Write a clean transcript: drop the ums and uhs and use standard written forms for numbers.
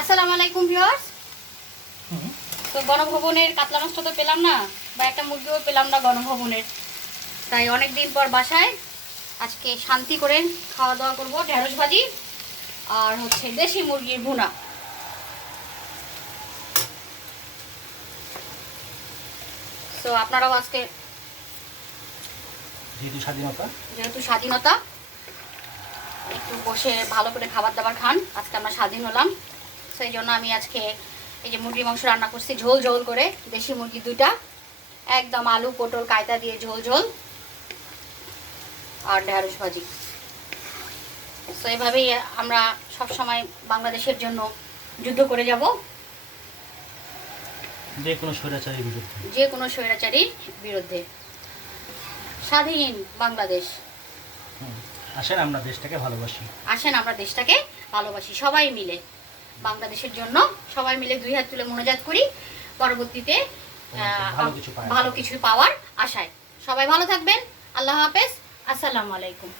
আসসালামু আলাইকুম ভিউয়ার্স। তো গণভবনের কাতলা মাছটা তো পেলাম না, বা একটা মুরগিও পেলাম না গণভবনের, তাই অনেক দিন পর বাসায় আজকে শান্তি করে খাওয়া দাওয়া করবো। ঢেঁড়স ভাজি আর হচ্ছে দেশি মুরগির ভুনা। তো আপনারাও আজকে যেহেতু স্বাধীনতা একটু বসে ভালো করে খাবার দাবার খান। আজকে আমরা স্বাধীন হলাম, সেই জন্য আমি আজকে এই যে মুরগির মাংস রান্না করছি ঝোল ঝোল করে। দেশি মুরগি দুইটা, একদম আলু পটল কায়তা দিয়ে ঝোল ঝোল, আর ঢেঁড়স ভাজি। তো এভাবেই আমরা সব সময় বাংলাদেশের জন্য যুদ্ধ করে যাব, যে কোনো স্বৈরাচারীর বিরুদ্ধে। স্বাধীন বাংলাদেশ। আসেন আমরা দেশটাকে ভালোবাসি সবাই মিলে। বাংলাদেশের জন্য সবাই মিলে দুই হাত তুলে মোনাজাত করি, পরবর্তীতে ভালো কিছু পাওয়ার আশায়। সবাই ভালো থাকবেন। আল্লাহ হাফেজ। আসসালামু আলাইকুম।